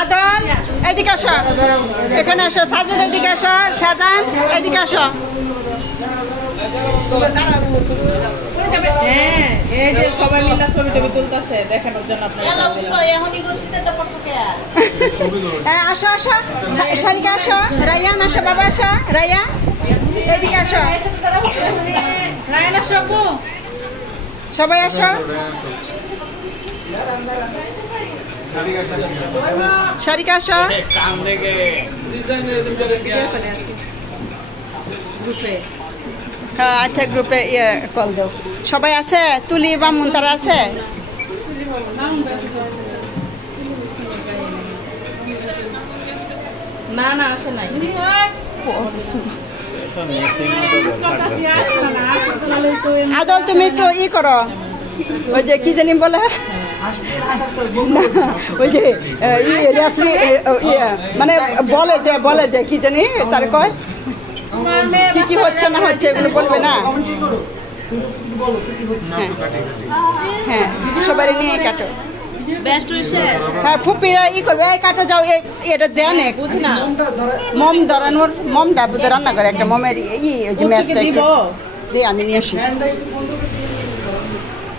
আদল এদিকে আসো, এখানে আসো। সাজান এদিকে আসো, সাজান এদিকে আসো। হ্যাঁ, এই যে সবাই মিলে ছবি টবি তুলতেছে দেখানোর জন্য আপনারা। হ্যাঁ আসো আসো, সারিকা আসো, রায়ান আসো, বাবা আসো, রায়ান এদিকে আসো, সবাই আসো। সারিকা আসো। হ্যাঁ আচ্ছা, গ্রুপে কল দাও। সবাই আছে? তুলি বামুন তারা আছে? না না আসে নাই। আদল তুমি একটু করো, ওই যে কি জানি বলে, ওই যে রেফারি মানে বলে যে কি জানি তার কয় কি কি হচ্ছে না হচ্ছে এগুলো বলবে না। হ্যাঁ সবাই নিয়ে কাটো। হ্যাঁ ফুপিরা করবে, কাটো যাও, এটা দেন বুঝি না। মম ধরানোর, মমটা রান্না করে একটা মমের ওই যে ম্যাচটা দিয়ে আমি নিয়ে আসি।